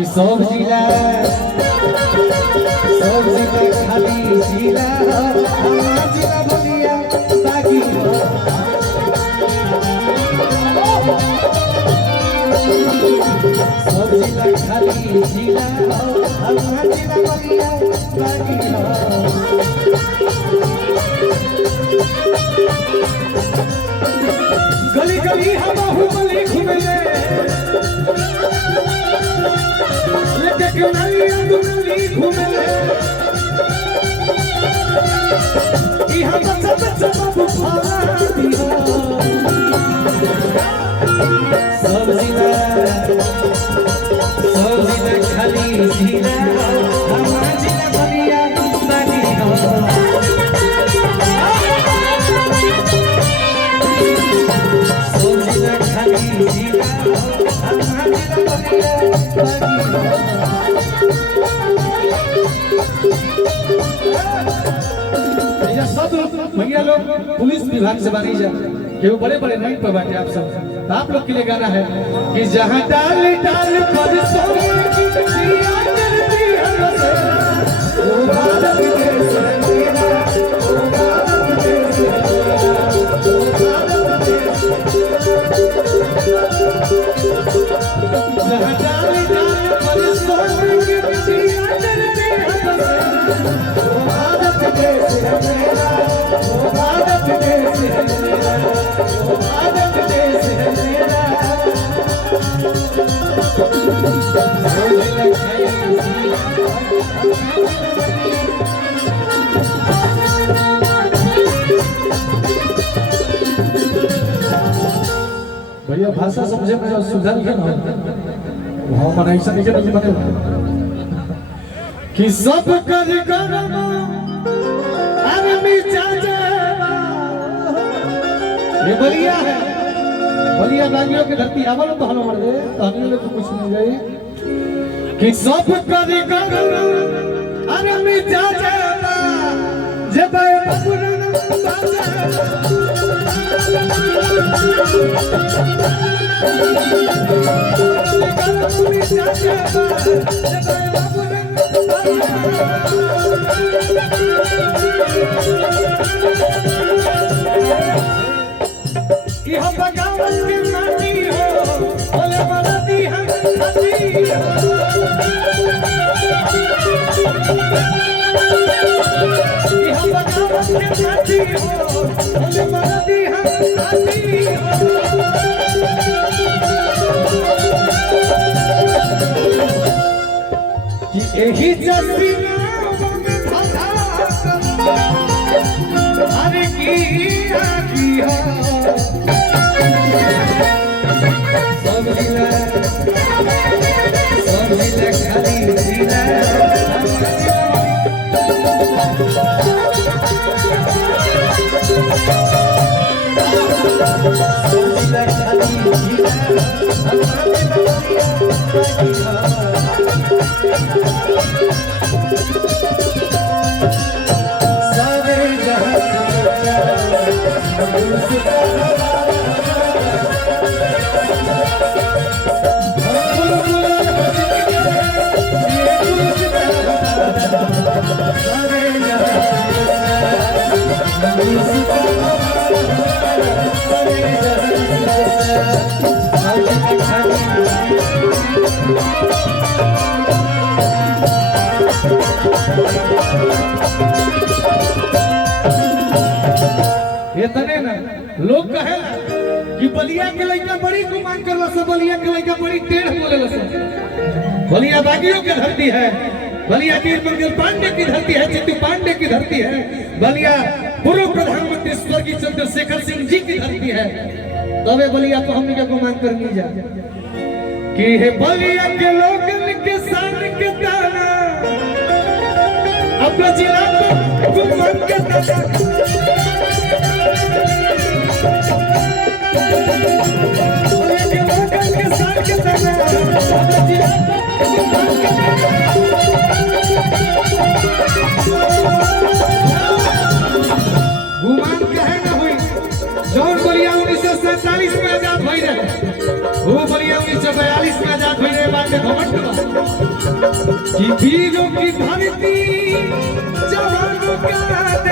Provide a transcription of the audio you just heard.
कि सब जिला खाली जिला हमारा जिला बलिया बाकी सब जिला खाली जिला हमारा जिला बलिया बाकी गली गली हम बाहुबली घूमेले लेके कन्हैया दुगली घूमेले इहाँ बच्चा बच्चा बाबू फाड़ी हो सब जिला खाली जिला हमारा जिला बलिया बाकी हो सब भैया लोग पुलिस विभाग से बानी जा केहू बड़े बड़े नाइट पर बाटे आप सब तो आप लोग के लिए गाना है कि जहाँ डाल डाल पर सोने की चिड़िया करती है बसे वो भारत देश है मेरा वो भारत देश है मेरा वो भारत देश जहाँ डाल डाल पर सोने की चिड़िया करती है बसे वो भारत देश है मेरा वो भारत देश है मेरा वो भारत देश है मेरा भैया भाषा समझे में सुधर के ना वहाँ मन ऐसा नहीं करना बने कि सब कर गरम आदमी चाचा ये बलिया है बलिया बागियों की धरती आवल तो हलो मर दे तानी लोग कुछ नहीं गई कि सब कर गरम आदमी चाचा जब पुरन बाजा हम बगावत के माटी हो बोले मरदी हम खाती हम बगावत के माटी हो बोले मरदी हम खाती कि यही जसीना में फसा अरे की हो सब जिला खाली जिला इतने ना लोग कहे कि बलिया के लड़का बड़ी गुमान करला सब बलिया के लड़का बड़ी टेढ़ बोलेला सब बलिया बागियों की धरती है बलिया वीरमंगल पांडे की धरती है चित्तू पांडे की धरती है बलिया पूर्व प्रधानमंत्री स्वर्गीय चंद्रशेखर सिंह जी की धरती है तबे बलिया को हमने क्या गुमान करनी जा कि हे बलिया के लोगन के शान के ताना अपना जिला को गुमान के ताना गुमान कहे ना हुई जौन बलिया 1947 में आजाद भई रहे वो बलिया 1942 में आजाद भई रहे बाद में घमंड कि वीरों की धरती जवानों का